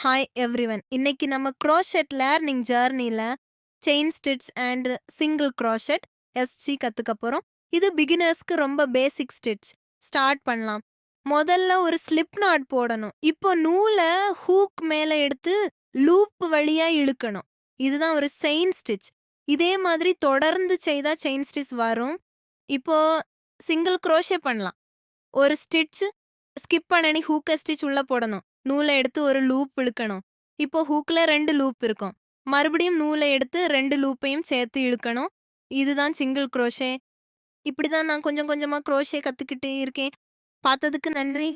Hi everyone. இன்னைக்கு நம்ம crochet learning ஜர்னில chain stitch and single crochet SC கத்துக்க போறோம். இது பிகினர்ஸ்க்கு ரொம்ப பேசிக் ஸ்டிட்ச். ஸ்டார்ட் பண்ணலாம். முதல்ல ஒரு ஸ்லிப் நாட் போடணும். இப்போ நூல ஹூக் மேல எடுத்து லூப் வழியா இழுக்கணும். இதுதான் ஒரு செயின் ஸ்டிட்ச். இதே மாதிரி தொடர்ந்து செய்தா செயின் ஸ்டிட்ச் வரும். இப்போ சிங்கிள் க்ரோஷே பண்ணலாம். ஒரு ஸ்டிட்ச் ஸ்கிப் பண்ணி ஹூக்க ஸ்டிட்ச் உள்ள போடணும். நூல எடுத்து ஒரு லூப் இழுக்கணும். இப்போ ஹூக்ல 2 லூப் இருக்கும். மறுபடியும் நூல எடுத்து 2 லூப்பையும் சேர்த்து இழுக்கணும். இதுதான் சிங்கிள் குரோஷே. இப்படிதான் நான் கொஞ்சம் கொஞ்சமா குரோஷே கத்துக்கிட்டே இருக்கேன். பார்த்ததுக்கு நன்றி.